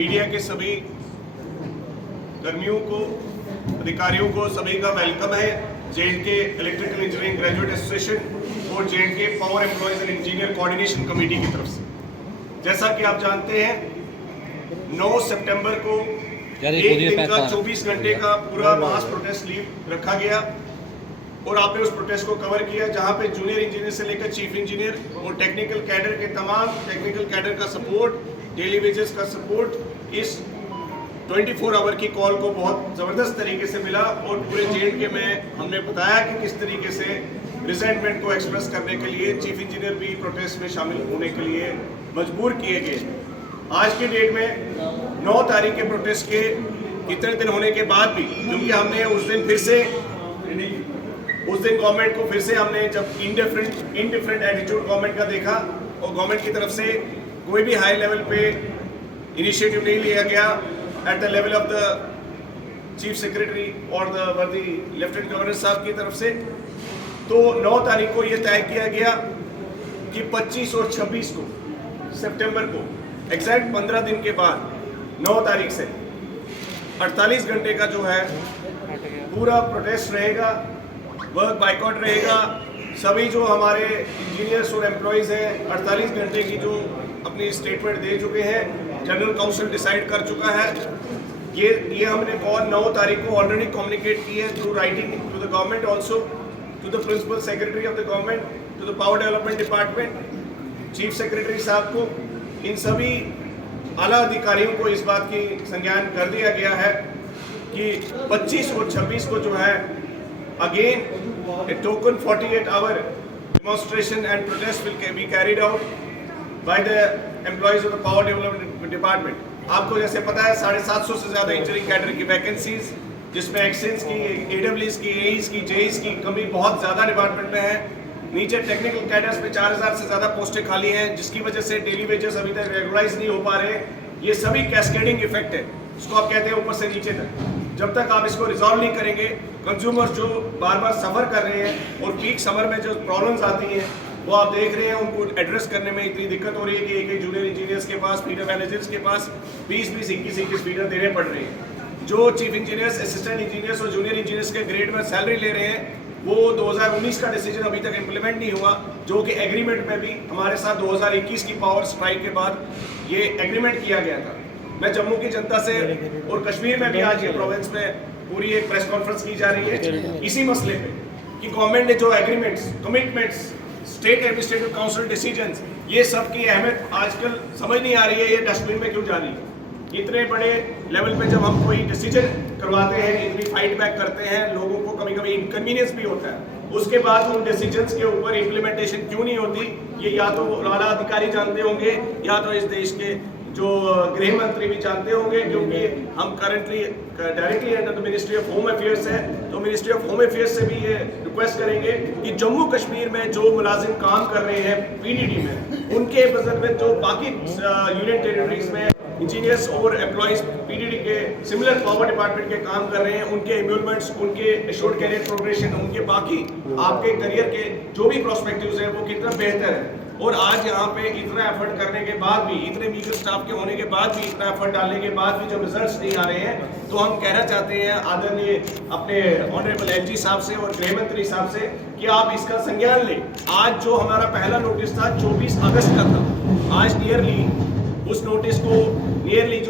Media के सभी कर्मियों को, अधिकारियों को सभी का वेलकम है। J and K electrical engineering graduate association और J and K power employees and engineer coordination committee की तरफ से, जैसा कि आप जानते हैं, 9 सितंबर को एक दिन का 24 घंटे का पूरा मास प्रोटेस्ट लीव रखा गया और आपने उस प्रोटेस्ट को कवर किया, जहां पे जूनियर इंजीनियर से लेकर चीफ इंजीनियर और टेक्निकल कैडर के तमाम टेक्निकल कैडर का सपोर्ट, डेली वेजेस का सपोर्ट इस 24 आवर की कॉल को बहुत ज़बरदस्त तरीके से मिला। और पूरे जे.एंड.के में हमने बताया कि किस तरीके से रिजेंटमेंट को एक्सप्रेस करने के लिए चीफ इंजीनियर भी प्रोटेस्ट में शामिल होने के लिए मजबूर किए गए। आज के डेट में 9 तारीख के प्रोटेस्ट के इतने दिन होने के बाद भी, क्योंकि हमने उस दिन गवर्नमेंट को फिर से हमने जब इनडिफरेंट एटीट्यूड गवर्नमेंट का देखा और गवर्नमेंट की तरफ से कोई भी हाई लेवल पे इनिशिएटिव नहीं लिया गया at the level of the chief secretary और द लेफ्टिनेंट गवर्नर साहब की तरफ से, तो 9 तारीख को ये तय किया गया कि 25 और 26 को सितंबर को एग्जैक्ट 15 दिन के बाद 9 तारीख से 48 घंटे का जो है पूरा प्रोटेस्ट रहेगा, वर्क बाइकआउट रहेगा। सभी जो हमारे इंजीनियर्स और एम्प्लॉयज़ हैं 48 घंटे की जो अपनी स्टेटमेंट दे चुके हैं, जनरल काउंसिल डिसाइड कर चुका है। ये हमने कॉल 9 तारीख को ऑलरेडी कम्युनिकेट की है through writing to the government, also to the principal secretary of the government, to the power development department, chief secretary साहब को, इन सभी आला अधिकारियों को इस बात की संज्ञान कर दिया गया है कि 25 और 26 को जो है again a token 48-hour demonstration and protest will be carried out by the employees of the power development department. आपको जैसे पता है 750 से ज़्यादा इंजीनियरिंग कैडर की वैकेंसीज, जिसमें एक्सेंस की, एडब्ल्यूएस की, एईस की, जेईस की कमी बहुत ज़्यादा डिपार्टमेंट में है। नीचे टेक्निकल कैडर्स में 4000 से ज़्यादा पोस्टें खाली हैं, जिसकी वजह से डेली वेजेस अभी तक रेगुलाइज नहीं हो पा रहे। ये सभी कैस्केडिंग इफेक्ट है, इसको आप कहते हैं ऊपर से नीचे तक। जब तक आप इसको रिजॉल्व नहीं करेंगे, कंज्यूमर्स जो बार बार सफ़र कर रहे हैं और पीक समर में जो प्रॉब्लम्स आती हैं वो आप देख रहे हैं, उनको एड्रेस करने में इतनी दिक्कत हो रही है कि एक जूनियर इंजीनियर्स के पास, फीडर मैनेजर्स के पास 20-20, 21-21 फीडर देने पड़ रहे हैं। जो चीफ इंजीनियर्स, असिस्टेंट इंजीनियर्स और जूनियर इंजीनियर्स के ग्रेड में सैलरी ले रहे हैं, वो 2019 का डिसीजन अभी तक इम्प्लीमेंट नहीं हुआ, जो कि एग्रीमेंट में भी हमारे साथ 2021 की पावर स्ट्राइक के बाद ये एग्रीमेंट किया गया था। मैं जम्मू की जनता से और कश्मीर में भी आज ये प्रोविंस में पूरी एक प्रेस कॉन्फ्रेंस की जा रही है इसी मसले पे कि गवर्नमेंट ने जो agreements, commitments, state administrative council decisions, ये सब की अहमियत आजकल समझ नहीं आ रही है, ये डस्टबिन में क्यों जा रही है। इतने बड़े लेवल पे जब हम कोई डिसीजन करवाते हैं, इतनी फाइट बैक करते हैं, लोगों को कभी कभी इनकन्वीनियंस भी होता है, उसके बाद उन डिसीजंस के ऊपर इम्प्लीमेंटेशन क्यों नहीं होती, ये या तो आला अधिकारी जानते होंगे या तो इस देश के जो गृह मंत्री भी जानते होंगे, क्योंकि हम currently directly under the ministry of home affairs है, तो मिनिस्ट्री ऑफ होम अफेयर्स से भी ये रिक्वेस्ट करेंगे कि जम्मू कश्मीर में जो मुलाजिम काम कर रहे हैं पीडीडी में, उनके बजट में जो बाकी यूनियन टेरिटरीज में इंजीनियर्स और एम्प्लॉयज पीडीडी के सिमिलर पावर डिपार्टमेंट के काम कर रहे हैं, उनके एम्यूलमेंट्स, उनके एश्योर्ड कैरियर प्रोग्रेशन, उनके बाकी आपके करियर के जो भी प्रोस्पेक्टिव्स हैं वो कितना बेहतर है। और आज यहाँ पे इतना एफर्ट करने के बाद भी, इतने मीगर स्टाफ के होने के बाद भी, इतना एफर्ट डालने के बाद भी जब रिजल्ट्स नहीं आ रहे हैं, तो हम कहना चाहते हैं आदरणीय अपने ऑनरेबल एलजी साहब से और गृह मंत्री साहब से कि आप इसका संज्ञान लें। आज जो हमारा पहला नोटिस था 24 अगस्त का था, आज नियरली उस नोटिस को नियरली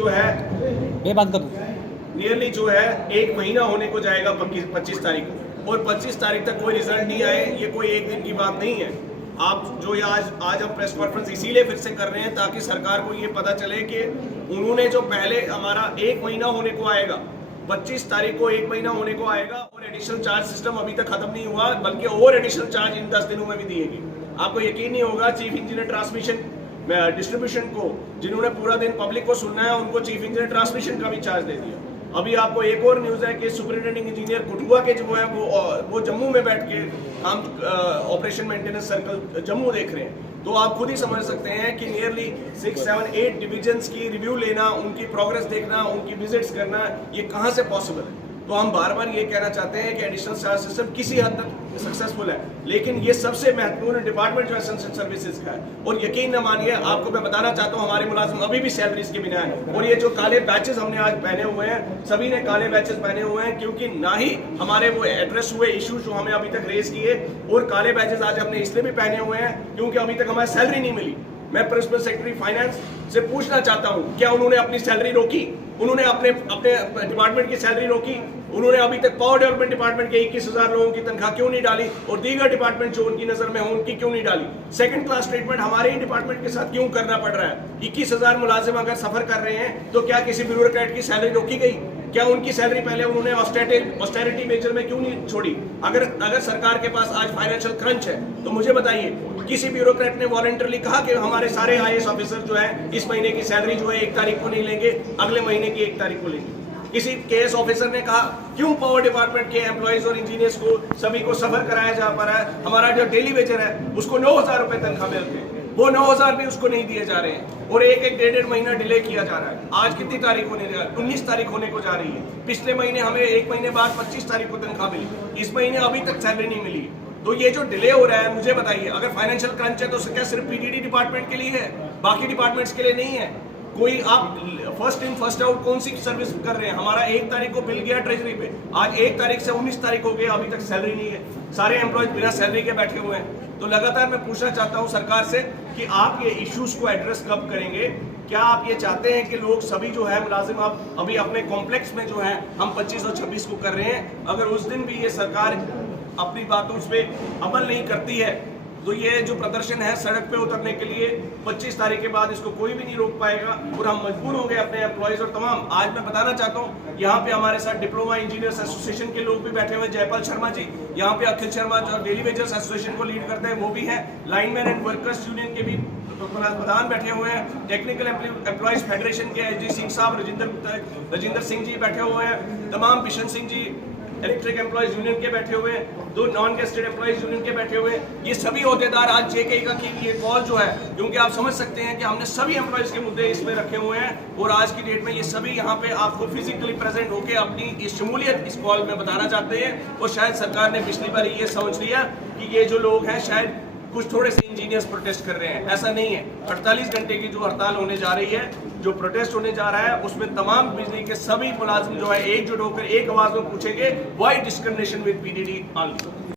जो है 1 महीना होने को जाएगा 25 तारीख को, और 25 तारीख तक कोई रिजल्ट नहीं आए, ये कोई एक दिन की बात नहीं है। आप जो आज हम प्रेस कॉन्फ्रेंस इसीलिए फिर से कर रहे हैं ताकि सरकार को ये पता चले कि उन्होंने जो पहले हमारा 1 महीना होने को आएगा, 25 तारीख को 1 महीना होने को आएगा, और एडिशनल चार्ज सिस्टम अभी तक खत्म नहीं हुआ, बल्कि और एडिशनल चार्ज इन 10 दिनों में भी दिए गए। आपको यकीन नहीं होगा, चीफ इंजीनियर ट्रांसमिशन डिस्ट्रीब्यूशन को, जिन्होंने पूरा दिन पब्लिक को सुनना है, उनको चीफ इंजीनियर ट्रांसमिशन का भी चार्ज दे दिया। अभी आपको एक और न्यूज़ है कि सुपरिटेंडिंग इंजीनियर कठुआ के जो है वो जम्मू में बैठ के काम ऑपरेशन मेंटेनेंस सर्कल जम्मू देख रहे हैं। तो आप खुद ही समझ सकते हैं कि नियरली 6, 7, 8 डिविजन्स की रिव्यू लेना, उनकी प्रोग्रेस देखना, उनकी विजिट्स करना, ये कहाँ से पॉसिबल है। तो हम बार बार ये कहना चाहते हैं कि एडिशनल चार्ज सिस्टम किसी हद तक सक्सेसफुल है, लेकिन ये सबसे महत्वपूर्ण डिपार्टमेंट जो एसेंशियल सर्विसेज का है। और यकीन न मानिए, आपको मैं बताना चाहता हूँ, हमारे मुलाजिम अभी भी सैलरीज के बिना है। और ये जो काले बैचेस हमने आज पहने हुए हैं, सभी ने काले बैचेस पहने हुए हैं, क्योंकि ना ही हमारे वो एड्रेस हुए इशूज जो हमें अभी तक रेज किए, और काले बैचेस आज हमने इसलिए भी पहने हुए हैं क्योंकि अभी तक हमारी सैलरी नहीं मिली। मैं प्रिंसिपल सेक्रेटरी फाइनेंस से पूछना चाहता हूं, क्या उन्होंने अपनी सैलरी रोकी? उन्होंने अपने डिपार्टमेंट की सैलरी रोकी? उन्होंने अभी तक पावर डेवलपमेंट डिपार्टमेंट के 21,000 लोगों की तनख्वाह क्यों नहीं डाली? और दीगर डिपार्टमेंट जो उनकी नजर में हो, उनकी क्यों नहीं डाली? सेकंड क्लास ट्रीटमेंट हमारे ही डिपार्टमेंट के साथ क्यों करना पड़ रहा है? 21,000 मुलाजिम अगर सफर कर रहे हैं तो क्या किसी ब्यूरोक्रेट की सैलरी रोकी गई? क्या उनकी सैलरी पहले उन्होंने ऑस्टेरिटी मेजर में क्यों नहीं छोड़ी? अगर सरकार के पास आज फाइनेंशियल क्रंच है तो मुझे बताइए, किसी ब्यूरोक्रेट ने वॉलंटरली कहा कि हमारे सारे आईएएस ऑफिसर जो है इस महीने की सैलरी जो है 1 तारीख को नहीं लेंगे, अगले महीने की 1 तारीख को लेंगे? किसी केएस ऑफिसर ने कहा क्यों पावर डिपार्टमेंट के एम्प्लॉइज और इंजीनियर्स को सभी को सफर कराया जा पा रहा है? हमारा जो डेली वेजर है उसको 9,000 रुपए तनख्वाह मिलती है, वो 9,000 भी उसको नहीं दिए जा रहे हैं, और एक डेढ़ महीना डिले किया जा रहा है। आज कितनी तारीख होने जा रही है? 19 तारीख होने को जा रही है। पिछले महीने हमें 1 महीने बाद 25 तारीख को तनख्वाह मिली, इस महीने अभी तक सैलरी नहीं मिली। तो ये जो डिले हो रहा है, मुझे बताइए, अगर फाइनेंशियल क्रंच है तो क्या सिर्फ पीडीडी डिपार्टमेंट के लिए है, बाकी डिपार्टमेंट्स के लिए नहीं है? कोई आप फर्स्ट इन फर्स्ट आउट कौन सी सर्विस कर रहे हैं? हमारा 1 तारीख को बिल गया ट्रेजरी पे, आज 1 तारीख से 19 तारीख हो गई, अभी तक सैलरी नहीं है। सारे एम्प्लॉयज बिना सैलरी के बैठे हुए हैं। तो लगातार मैं पूछना चाहता हूं सरकार से कि आप ये इश्यूज को एड्रेस कब करेंगे? क्या आप ये चाहते हैं कि लोग सभी जो है मुलाजिम आप अभी अपने कॉम्प्लेक्स में जो है हम 25 और 26 को कर रहे हैं, अगर उस दिन भी ये सरकार अपनी बातों पे अमल नहीं करती है तो ये जो प्रदर्शन है सड़क पे उतरने के लिए 25 तारीख के बाद इसको कोई भी नहीं रोक पाएगा, और हम मजबूर होंगे अपने एम्प्लॉयज और तमाम। आज मैं बताना चाहता हूँ, यहाँ पे हमारे साथ डिप्लोमा इंजीनियर्स एसोसिएशन के लोग भी बैठे हुए, जयपाल शर्मा जी, यहाँ पे अखिल शर्मा जो डेली वेजर्स एसोसिएशन को लीड करते हैं वो भी है, लाइनमैन एंड वर्कर्स यूनियन के भी प्रधान बैठे हुए हैं, टेक्निकल एम्प्लॉयज फेडरेशन के एसडी सिंह साहब, रजिंदर सिंह जी बैठे हुए हैं, तमाम Bishan Singh ji electric employees union के बैठे हुए, 2 नॉन गेस्टेड एम्प्लॉयज यूनियन के बैठे हुए। ये सभी अहदेदार आज जेके का की ये कॉल जो है, क्योंकि आप समझ सकते हैं कि हमने सभी एम्प्लॉयज के मुद्दे इसमें रखे हुए हैं, और आज की डेट में ये सभी यहाँ पे आपको फिजिकली प्रेजेंट होकर अपनी ये शमूलियत इस कॉल में बताना चाहते हैं। और शायद सरकार ने पिछली बार ये समझ लिया कि ये जो लोग हैं शायद कुछ थोड़े से इंजीनियर्स प्रोटेस्ट कर रहे हैं, ऐसा नहीं है। 48 घंटे की जो हड़ताल होने जा रही है, जो प्रोटेस्ट होने जा रहा है, उसमें तमाम बिजली के सभी मुलाजिम जो है एकजुट होकर एक आवाज में पूछेंगे, why discrimination with PDD only.